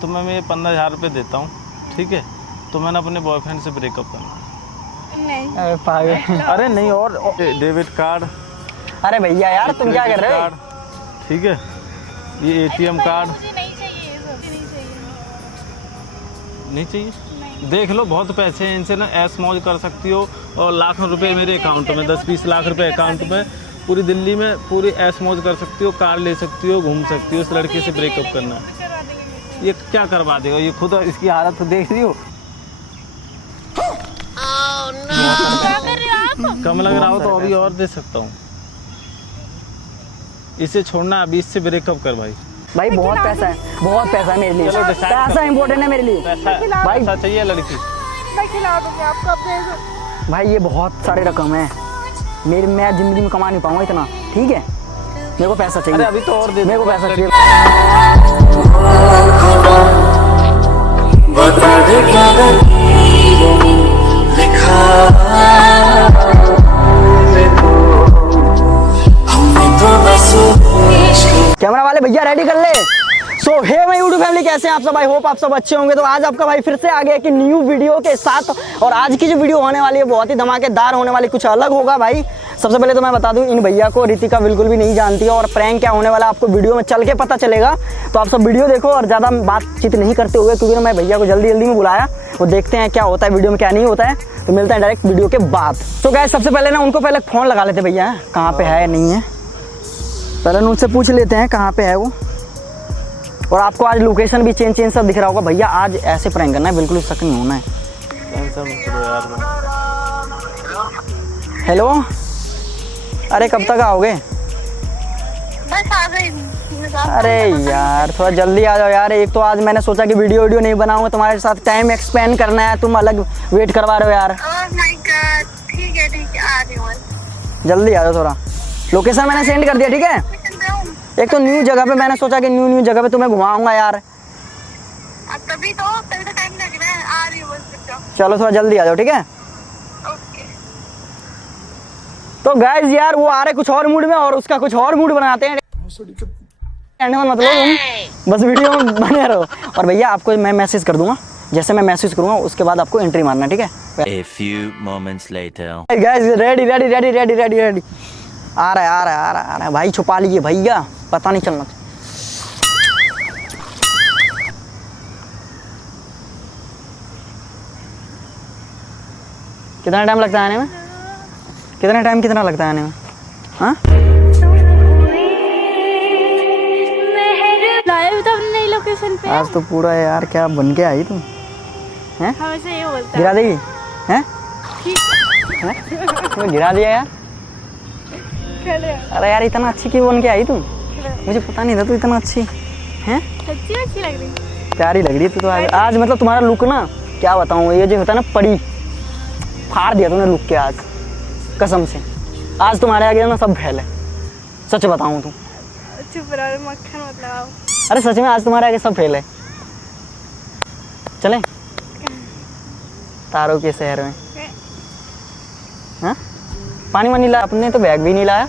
तो मैं 15,000 रुपये देता हूँ, ठीक है? तो मैंने अपने बॉयफ्रेंड से ब्रेकअप करना। नहीं। अरे पागल। अरे नहीं, और डेबिट कार्ड। अरे भैया यार तुम क्या कर रहे हो? ठीक है, ये ATM कार्ड मुझे नहीं चाहिए, नहीं चाहिए। नहीं चाहिए। देख लो, बहुत पैसे हैं इनसे ना, ऐश मौज कर सकती हो। और लाखों रुपए मेरे अकाउंट में, 10-20 लाख रुपए अकाउंट में, पूरी दिल्ली में पूरी ऐश मौज कर सकती हो, कार ले सकती हो, घूम सकती हो। उस लड़के से ब्रेकअप करना है, ये क्या करवा देगा? ये खुद इसकी हालत तो देख रही हो। कम लग रहा हो तो अभी और दे सकता हूँ। इसे छोड़ना, अभी इससे ब्रेकअप कर भाई। भाई बहुत पैसा है, बहुत पैसा है मेरे लिए। चलो decide पैसा इम्पोर्टेंट है मेरे लिए। भाई पैसा चाहिए लड़की। मैं खिला दूंगी आपको, आप दे दो। भाई ये बहुत सारे रकम है मेरे, मैं जिंदगी में कमा नहीं पाऊंगा इतना, ठीक है? मेरे को पैसा चाहिए। अरे अभी तो और दे, मेरे को पैसा चाहिए। कैमरा वाले भैया रेडी कर ले। सो हे माय यूट्यूब फैमिली, कैसे हैं आप सब? आई होप आप सब अच्छे होंगे। तो आज आपका भाई फिर से आ गया कि न्यू वीडियो के साथ, और आज की जो वीडियो होने वाली है बहुत ही धमाकेदार होने वाली, कुछ अलग होगा भाई। सबसे पहले तो मैं बता दूं, इन भैया को रितिका बिल्कुल भी नहीं जानती है, और प्रैंक क्या होने वाला आपको वीडियो में चल के पता चलेगा। तो आप सब वीडियो देखो, और ज़्यादा बातचीत नहीं करते हुए, क्योंकि मैं भैया को जल्दी जल्दी में बुलाया, वो देखते हैं क्या होता है वीडियो में, क्या नहीं होता है। तो मिलता है डायरेक्ट वीडियो के बाद। तो गाइस सबसे पहले ना उनको पहले फ़ोन लगा लेते भैया, कहाँ पे है नहीं है, पहले उनसे पूछ लेते हैं कहाँ पे है वो। और आपको आज लोकेशन भी चेंज सब दिख रहा होगा। भैया आज ऐसे प्रैंक करना है, बिल्कुल शक नहीं होना है। टेंशन मत करो यार। हेलो, अरे कब तक आओगे? बस आ गई। अरे यार थोड़ा जल्दी आ जाओ यार। एक तो आज मैंने सोचा कि वीडियो नहीं बनाऊंगा, तुम्हारे साथ टाइम एक्सपेंड करना है, तुम अलग वेट करवा रहे हो यार। ओह माय गॉड, ठीक है आ रही हूँ। जल्दी आ जाओ थोड़ा। लोकेशन मैंने सेंड कर दिया, ठीक है? एक तो न्यू जगह पे, मैंने सोचा कि न्यू जगह पे तुम्हें घुमाऊंगा यार। अब तभी तो टाइम लग रहा है, आ रही हूँ बस। चलो थोड़ा जल्दी आ जाओ, ठीक है? ओके। तो गाइस यार वो आ रहे कुछ और मूड में, और उसका कुछ और मूड बनाते हैं। मतलब तुम बस वीडियो में बने रहो। और भैया आपको मैं मैसेज कर दूंगा, जैसे मैं मैसेज करूंगा उसके बाद आपको एंट्री मारना, ठीक है? A few moments later. Guys ready ready ready ready ready ready. आ रहा है भाई, छुपा लीजिए भैया, पता नहीं चलना। कितना टाइम लगता है आने में? कितना लगता है आने में? हाँ लाइव तो अपनी लोकेशन पे। आज तो पूरा यार क्या बन के आई तुम हैं? हमेशा ये बोलता है। गिरा देगी हैं? तुम्हें गिरा दिया यार। अरे यार इतना अच्छी क्यों बन के आई तुम? मुझे पता नहीं था तू इतना अच्छी हैं। अच्छी लग रही, प्यारी लग रही है तू तो। आज मतलब तुम्हारा लुक ना, क्या बताऊँ, ये जो होता है ना, पड़ी फाड़ दिया तूने लुक के आज, कसम से। आज तुम्हारे आगे ना सब फैल है, सच बताऊँ तो। चुप रहो, मक्खन मत लगाओ। अरे सच में आज तुम्हारे आगे सब फेल है। चलें तारों के शहर में? हाँ पानी वानी ला, अपने तो बैग भी नहीं लाया।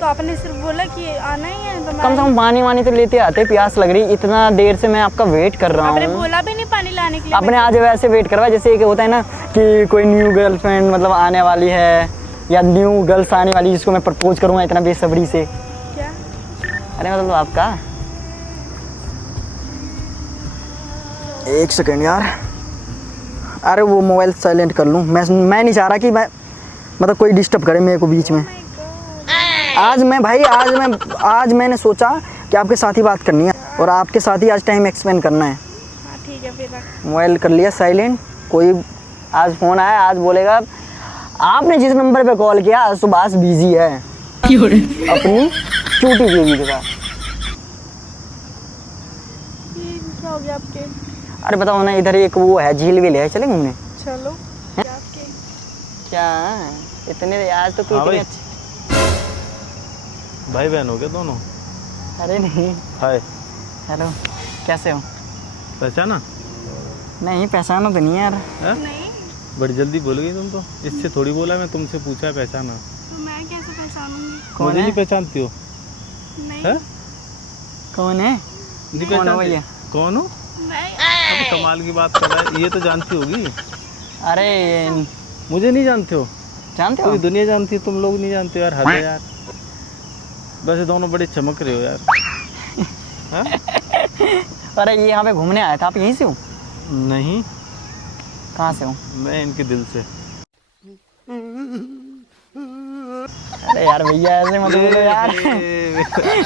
तो आपने सिर्फ बोला कि आना ही है तो कम से कम पानी वानी तो लेते आते, प्यास लग रही। इतना देर से मैं आपका वेट कर रहा आपने हूँ। बोला भी नहीं पानी लाने के लिए। आपने आज वैसे वेट करवा जैसे कि होता है ना कि कोई न्यू गर्लफ्रेंड मतलब आने वाली है, या न्यू गर्ल्स आने वाली जिसको मैं प्रपोज करूँगा इतना बेसब्री से। क्या? अरे मतलब आपका एक सेकेंड यार। अरे वो मोबाइल साइलेंट कर लूँ, मैं नहीं चाह रहा कि मैं मतलब कोई डिस्टर्ब करे मेरे को बीच में। आज मैंने सोचा कि आपके साथ ही बात करनी है, और आपके साथ ही आज टाइम एक्सपेंड करना है। हाँ ठीक है, फिर रख। मोबाइल कर लिया साइलेंट। कोई आज फ़ोन आया, आज बोलेगा आपने जिस नंबर पे कॉल किया आज सुभाष बिजी है अपनी चूटी बेबी के साथ। क्या हो गया आपके? अरे बताओ ना, इधर एक वो है झील भी ले, चले घूमने? चलो। आपके क्या इतने आज तो हाँ कोई भाई। अच्छी। भाई बहन हो गया दोनों? अरे नहीं। हाय, हेलो, कैसे हो? पहचाना? नहीं पहचाना तो नहीं यार। है? नहीं बड़ी जल्दी बोल गई तुम तो। इससे थोड़ी बोला, मैं तुमसे पूछा पहचाना। तो मैं कैसे पहचानूंगी? कौन मुझे है? नहीं पहचानती हो? नहीं। है? कौन है? नहीं कौन हो पहचानती? भैया? कौन हो? नहीं अब कमाल की बात कर रहा है, ये तो जानती होगी। अरे मुझे नहीं जानते हो? जानते हो? पूरी दुनिया जानती है, तुम लोग नहीं जानते हो यार, हद है यार। वैसे दोनों बड़े चमक रहे हो यार। हाँ? अरे ये यहाँ पे घूमने आया था, आप यहीं से हो? नहीं, कहाँ से हो? मैं इनके दिल से। अरे यार भैया ऐसे मत बोलो यार।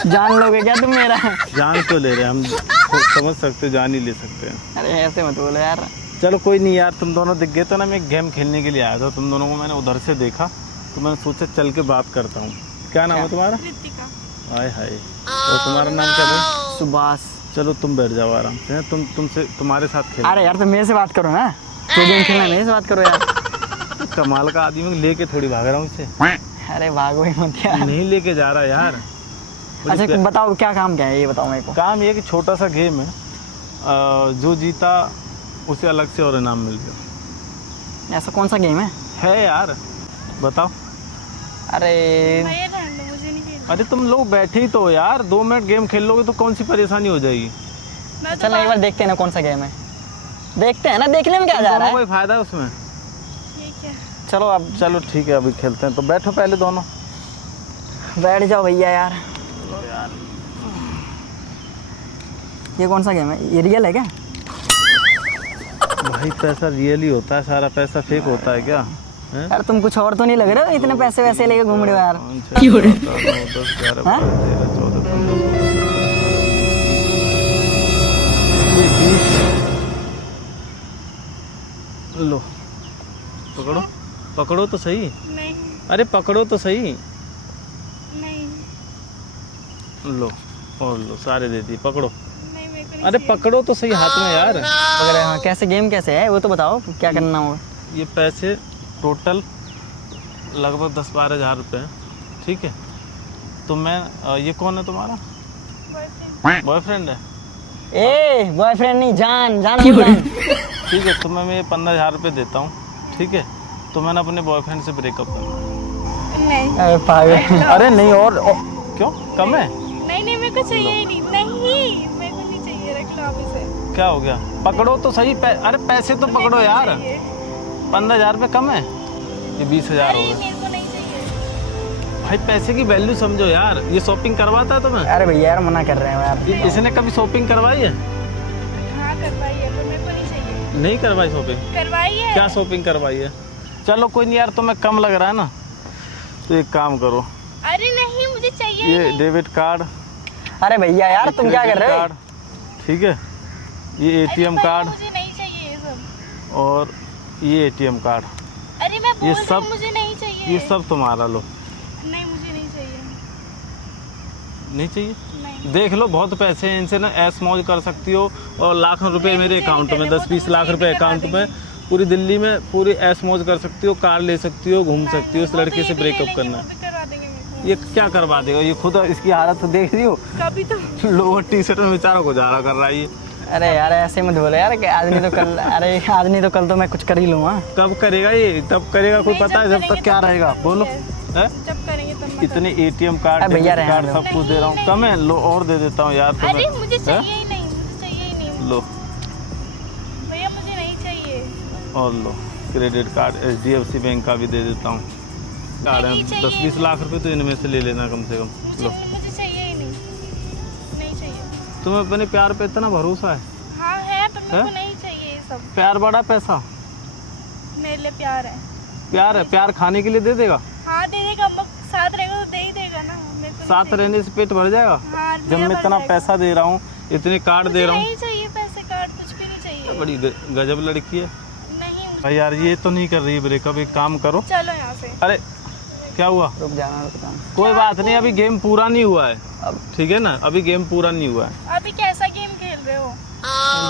जान लोगे क्या तुम मेरा? जान क्यों ले रहे हैं हम, समझ सकते हो, जान ही ले सकते हैं। अरे ऐसे मत बोलो यार। चलो कोई नहीं यार, तुम दोनों दिख गए तो ना, मैं एक गेम खेलने के लिए आया था, तुम दोनों को मैंने उधर से देखा तो मैंने सोचा चल के बात करता हूँ। क्या नाम है तुम्हारा? कृतिका। हाय हाय। और तुम्हारा नाम क्या है? सुभाष। चलो तुम बैठ जाओ आराम से, तुमसे तुम्हारे साथ खेल। अरे यार तो मेरे से बात करो ना, तो गेम खेलना मेरे से बात करो यार। कमाल का आदमी को लेके थोड़ी भाग रहा हूँ इससे। अरे भागो ही मत यार। नहीं लेके जा रहा यार। अच्छा बताओ क्या काम क्या है, ये बताओ मेरे को। काम ये कि छोटा सा गेम है, जो जीता उसे अलग से और इनाम मिल गया। ऐसा कौन सा गेम है यार, बताओ। अरे भैया रहने दो, मुझे नहीं खेलना। अरे तुम लोग बैठे ही तो हो यार, 2 मिनट गेम खेल लोगे तो कौन सी परेशानी हो जाएगी? मैं तो चल एक बार देखते हैं ना कौन सा गेम है, देखते हैं ना, देखने में क्या जा रहा है। कोई फायदा है उसमें? ठीक है। चलो अब चलो ठीक है, अभी खेलते हैं। तो बैठो पहले दोनों। बैठ जाओ भैया यार। ये कौन सा गेम है, ये रियल है क्या? भाई पैसा रियल ही होता है, सारा पैसा फेक होता है क्या? हैं? यार तुम कुछ और तो नहीं लग रहे हो, इतने पैसे वैसे लेके घूम रहे हो यार। 5, 6, 7, 8, 9, 10, 11, 12, 13, 14, 15, 16, 20। लो पकड़ो, पकड़ो तो सही। नहीं अरे पकड़ो तो सही। नहीं लो और लो, सारे दे दिए, पकड़ो। नहीं, मेरे को नहीं अरे चाहिए। पकड़ो तो सही हाथ में यार। अगर हाँ कैसे गेम कैसे है वो तो बताओ, क्या करना होगा? ये पैसे टोटल लगभग 10-12 हज़ार रुपये हैं, ठीक है? तो मैं ये कौन है तुम्हारा? Boyfriend। बॉयफ्रेंड है? ए बॉयफ्रेंड नहीं, जान जान जान। ठीक है, तो मैं 15,000 रुपये देता हूँ, ठीक है? तो मैंने अपने बॉयफ्रेंड से ब्रेकअप करना है। नहीं अरे पागल। अरे नहीं, और क्यों कम है? नहीं नहीं, मेरे को चाहिए ही नहीं। नहीं मेरे को नहीं चाहिए, रख लो आप इसे। क्या हो गया? पकड़ो तो सही। अरे पैसे तो पकड़ो यार। 15,000 रुपये कम है, ये 20,000 हो अरे गए। मेरे को नहीं चाहिए। भाई पैसे की वैल्यू समझो यार। ये शॉपिंग करवाता है तुम्हें? अरे भैया यार मना कर रहे हैं यार। इसने कभी शॉपिंग करवाई है? हाँ करवाई है, तो मेरे को नहीं चाहिए। नहीं करवाई शॉपिंग? करवाई है। क्या शॉपिंग करवाई है? चलो कोई नहीं यार, तुम्हें कम लग रहा है ना, तो एक काम करो, अरे नहीं, मुझे चाहिए ही ये नहीं। डेबिट कार्ड, अरे भैया यार तुम क्या कर रहे हो? कार्ड, ठीक है, ये अरे एटीएम भैया, कार्ड मुझे नहीं चाहिए ये सब। और ये एटीएम कार्ड, अरे मैं बोल ये रही सब- हूँ, मुझे नहीं चाहिए। ये सब तुम्हारा। लो। नहीं, मुझे नहीं चाहिए। नहीं चाहिए? नहीं। देख लो, बहुत पैसे हैं, इनसे ना ऐश मौज कर सकती हो, और लाखों रुपए नहीं, मेरे मुझे अकाउंट नहीं में, करने, 10-20 वो तो लाख रुपए मुझे अकाउंट करवा में, पूरी दिल्ली में पूरी ऐश मौज कर सकती हो, कार ले सकती हो, घूम सकती हो, इस वो तो लड़के ये से भी ले ब्रेकअप लेंगे, करना वो है। भी करवा देंगे मेरे को। ये क्या करवा देगा? ये खुद इसकी हालत तो देख रही हो, कभी तो लोअर टी-शर्ट में बेचारा गुजारा कर रहा है ये। अरे यार ऐसे मत बोलो यार कि आज नहीं तो कल, अरे आज नहीं तो कल तो मैं कुछ कर ही लूँगा। कब करेगा ये? तब करेगा, कोई नहीं, पता है जब करेंगे तक क्या तब रहेगा? ठीक बोलो। है। है? जब करेंगे तब मैं इतने एटीएम कार्ड, अरे भैया डेबिट कार्ड, रहने सब कुछ दे रहा हूँ। कम है? लो और दे देता हूँ यार करूँ। अरे तुम्हें। मुझे चाहिए ही नहीं, मुझे चाहिए ही नहीं। लो भैया मुझे नहीं चाहिए। और लो, क्रेडिट कार्ड HDFC बैंक का भी दे देता हूँ। कार्ड है, नहीं चाहिए। 10-20 लाख रुपए तो इनमें से ले लेना कम से कम। लो, मुझे चाहिए ही नहीं। नहीं चाहिए। तुम्हें अपने प्यार पे इतना भरोसा है? हाँ है, पर मेरे है? को नहीं चाहिए ये सब। प्यार बड़ा पैसा? मेरे लिए प्यार है। प्यार है? प्यार खाने के लिए दे देगा? हाँ दे देगा, अब साथ रहेगा तो दे ही देगा ना। मेरे को नहीं साथ चाहिए। रहने से पेट भर जाएगा? हाँ, जब मेरा मैं भर इतना जाएगा। पैसा दे रहा हूँ, इतने कार्ड दे मुझे रहा हूँ। नहीं चाहिए पैसे, कार्ड कुछ भी नहीं चाहिए। बड़ी गजब लड़की है नहीं मुझे- भाई यार। ये तो नहीं कर रही ब्रेकअप, एक काम करो। चलो यहाँ से। अरे क्या हुआ? रुक जाना। कोई बात नहीं, अभी गेम पूरा नहीं हुआ है, अब ठीक है ना? अभी गेम पूरा नहीं हुआ है। अभी कैसा गेम खेल रहे हो?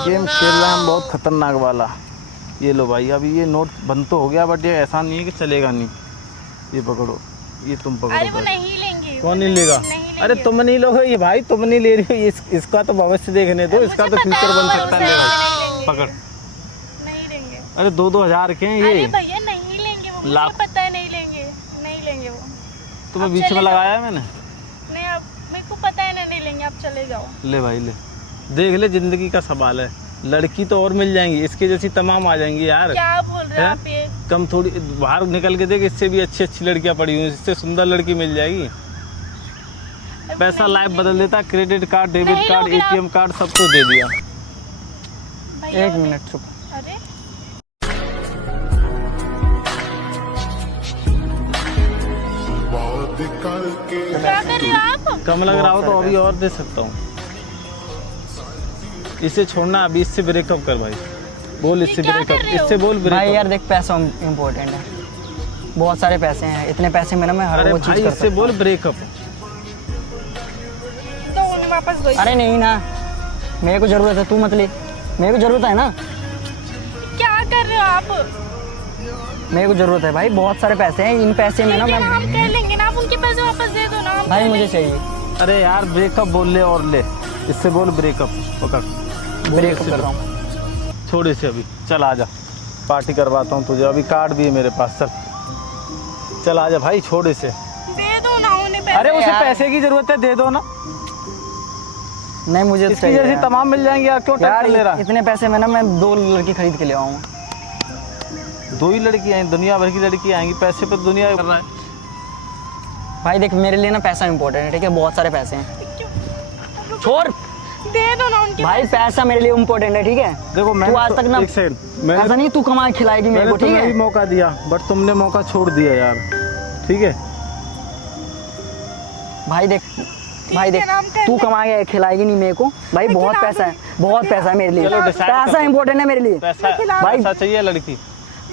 गेम खेल रहे हैं हम बहुत खतरनाक वाला। ये लो भाई, अभी ये नोट बंद तो हो गया, बट ये ऐसा नहीं है कि चलेगा नहीं। ये पकड़ो, ये तुम पकड़ो। अरे वो बस। नहीं लेंगे। कौन नहीं लेगा? नहीं अरे लेंगे। तुम नहीं लोगे ये भाई, तुम नहीं ले रही हो। इसका तो भविष्य देखने दो, इसका तो मुझे पता फ्यूचर है, बन सकता है। ले नहीं भाई लेंगे। पकड़। नहीं लेंगे। अरे 2-2 हज़ार के हैं अरे ये। भैया नहीं लेंगे वो, मुझे लाख- पता है नहीं लेंगे। नहीं लेंगे वो। तुम्हें अब बीच में चले लगाया है मैंने। नहीं अब मेरे को पता है ना, नहीं लेंगे, आप चले जाओ। ले भाई ले, देख ले, जिंदगी का सवाल है। लड़की तो और मिल जाएंगी, इसके जैसी तमाम आ जाएंगी यार। क्या बोल रहे हैं आप ये? कम थोड़ी बाहर निकल के देख, इससे भी अच्छी अच्छी लड़कियां पड़ी हुई, इससे सुंदर लड़की मिल जाएगी। पैसा लाइफ बदल देता, क्रेडिट कार्ड, डेबिट नहीं कार्ड, लोगे आप। ATM कार्ड सब कुछ दे दिया। भैया, एक मिनट चुप। अरे क्या कर रहे हो आप? कम लग रहा हो तो अभी और दे सकता हूँ। इसे छोड़ना, अभी इससे ब्रेकअप कर भाई। बोल इससे क्या कर ब्रेकअप, रहे हो? इससे बोल भाई ब्रेकअप। यार देख, पैसा इम्पोर्टेंट है, बहुत सारे पैसे हैं, इतने पैसे में ना मैं हर अरे वो भाई चीज़ कर इससे सकता बोल ब्रेकअप। तो उन्हें वापस दो। हूँ। अरे नहीं ना, मेरे को ज़रूरत है, तू मत ले, मेरे को ज़रूरत है ना, क्या कर रहे हो आप? मेरे को ज़रूरत है भाई, बहुत सारे पैसे हैं, इन पैसे में ना लेकिन मैं, हम कर लेंगे ना, आप उनके पैसे वापस दे दो ना। हम भाई कर मुझे लेंगे। चाहिए, अरे यार ब्रेकअप बोल ले और ले, इससे बोल ब्रेकअप। पकड़, ब्रेकअप कर रहा हूँ। छोड़ इसे अभी, चल आजा, पार्टी करवाता हूँ तुझे, अभी कार्ड भी है मेरे पास, चल चल आजा भाई, छोड़ इसे। दे दो ना उन्हें पैसे। अरे उसे यार। पैसे की जरूरत है, दे दो ना, नहीं मुझे तो इसकी चाहिए जैसी यार। तमाम मिल जाएंगी यार, क्यों यार टेंशन ले रहा? इतने पैसे में ना मैं 2 लड़की खरीद के ले आऊँगा। 2 ही लड़की आएंगी, दुनिया भर की लड़की आएंगी, पैसे पे दुनिया कर रहा है। भाई देख, मेरे लिए ना पैसा इंपॉर्टेंट है, ठीक है, बहुत सारे पैसे हैं, छोड़ दे दो ना उनके। भाई, पैसा मेरे लिए इम्पोर्टेंट है, ठीक है। देखो तू मैंने आज तक ना, एक सेकंड, ऐसा मैंने नहीं तू कमा के खिलाएगी मेरे को, ठीक तुम्हें भी है। मौका दिया, बट तुमने मौका छोड़ दिया यार, ठीक है। भाई देख, भाई देख, है ना, हम कर तू लेंगे। कमा के खिलाएगी नहीं मेरे को भाई, मैं बहुत खिला पैसा है, दूंगी। बहुत पैसा है मेरे लिए, चलो decide पैसा करते हैं। इंपॉर्टेंट है मेरे लिए पैसा भाई। पैसा चाहिए लड़की।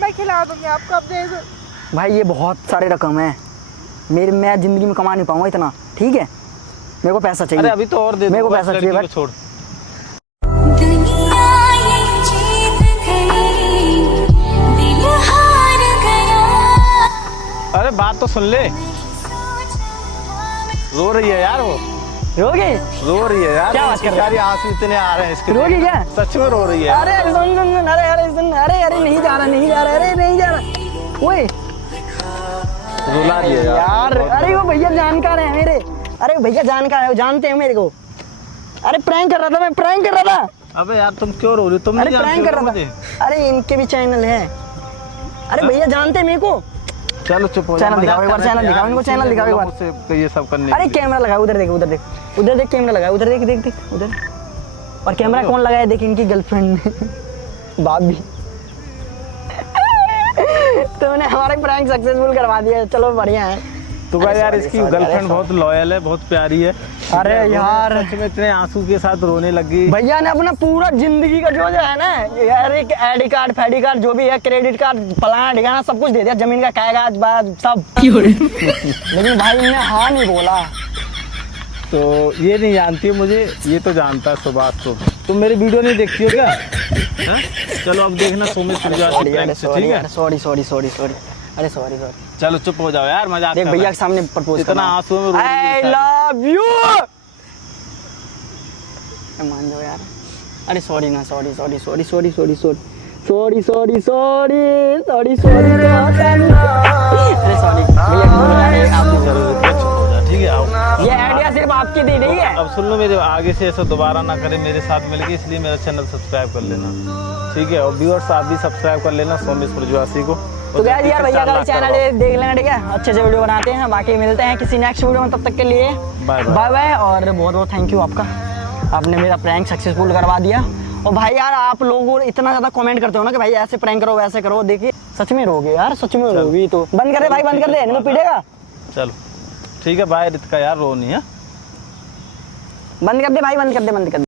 मैं खिला दूंगी आपको, आप दे दो। भाई ये बहुत सारे रकम है मेरे, मैं जिंदगी में कमा नहीं पाऊंगा इतना, ठीक है, मेरे को पैसा अरे चाहिए। अभी तो और दे दो, मेरे को बस पैसा लड़की चाहिए को छोड़। दुनिया ये जीत गई, दिल हार गया। अरे बात तो सुन ले, रो रही है यार वो, रोगी, रो रही है यार, क्या बात कर रहा है? सारी आंसू इतने आ रहे हैं इसके, रोगी क्या? सच में रो रही है। अरे सुन सुन सुन, अरे सुन, अरे नहीं जा रहा, नहीं जा रहा, अरे नहीं जा रहा, ओए रुला दिया यार, अरे वो भैया जानकार है मेरे, अरे भैया जानकार है, वो जानते हैं मेरे को। अरे प्रैंक कर रहा था मैं, प्रैंक कर रहा था, अबे यार तुम क्यों रो रही हो? तुम अरे नहीं प्रैंक जानती कर हो रहा मुझे? था। अरे इनके भी चैनल है, अरे भैया जानते हैं मेरे को। चलो चुप हो जा, चैनल दिखाओ एक बार, चैनल दिखाओ इनको, चैनल दिखाओ एक बार। मुझसे ये सब करने अरे के लिए। कैमरा लगा, उधर देख, उधर देख, उधर देख, कैमरा लगा, उधर देख, देख देख उधर। और कैमरा कौन लगाया देख, इनकी गर्लफ्रेंड ने, भाभी। तुमने हमारा प्रैंक सक्सेसफुल करवा दिया, चलो बढ़िया है। तो भाई यार sorry, इसकी sorry, गर्लफ्रेंड अरे बहुत लॉयल है, बहुत प्यारी है। अरे यार, सच में इतने आंसू के साथ रोने लगी। भैया ने अपना पूरा जिंदगी का जो है ना यार, एक आईडी कार्ड, फैडी कार्ड, जो भी है, क्रेडिट कार्ड, फलाना ठिकाना सब कुछ दे दिया, जमीन का कागज बाज सब। लेकिन भाई ने हाँ नहीं बोला। तो ये नहीं जानती है मुझे, ये तो जानता है सुभाष को। तुम मेरी वीडियो नहीं देखती हो क्या? हाँ? चलो अब देखना सुमित प्रजापति prank से, ठीक है? सॉरी सॉरी सॉरी सॉरी, अरे सॉरी सॉरी। चलो चुप हो जाओ यार, मजाक देख कर भैया रहा के सामने प्रपोज इतना आंसू में रो रही है आई सारी। लव यू, मान जाओ यार। अरे सॉरी ना, sorry sorry sorry sorry sorry sorry sorry sorry sorry sorry sorry. अरे सॉरी भैया को बोलो यार, आप है। चलो रुको, चुप हो जा, ठीक है? आओ। ये आइडिया सिर्फ आपकी दी नहीं है। अब सुन लो, मेरे आगे से ऐसा दोबारा ना करे मेरे साथ मिलके, इसलिए मेरा चैनल सब्सक्राइब कर लेना, ठीक है? और व्यूअर्स आप भी सब्सक्राइब कर लेना सोमेश प्रजापति को। तो गाइस यार भैया का चैनल देख लेना, ठीक है? अच्छे से वीडियो बनाते हैं, बाकी मिलते हैं किसी नेक्स्ट वीडियो में, तब तक के लिए बाय बाय बाय। और बहुत बहुत थैंक यू आपका, आपने मेरा प्रैंक सक्सेसफुल करवा दिया। और भाई यार आप लोग इतना ज़्यादा कमेंट करते हो ना कि भाई ऐसे प्रैंक करो, वैसे करो, देखिए सच में रोगे यार, सच में रोगी। तो बंद कर दे भाई, बंद कर दे, नहीं तो पीटेगा। चलो ठीक है, बाय रितिका यार, रो नहीं है। बंद कर दे भाई, बंद कर दे, बंद कर दे।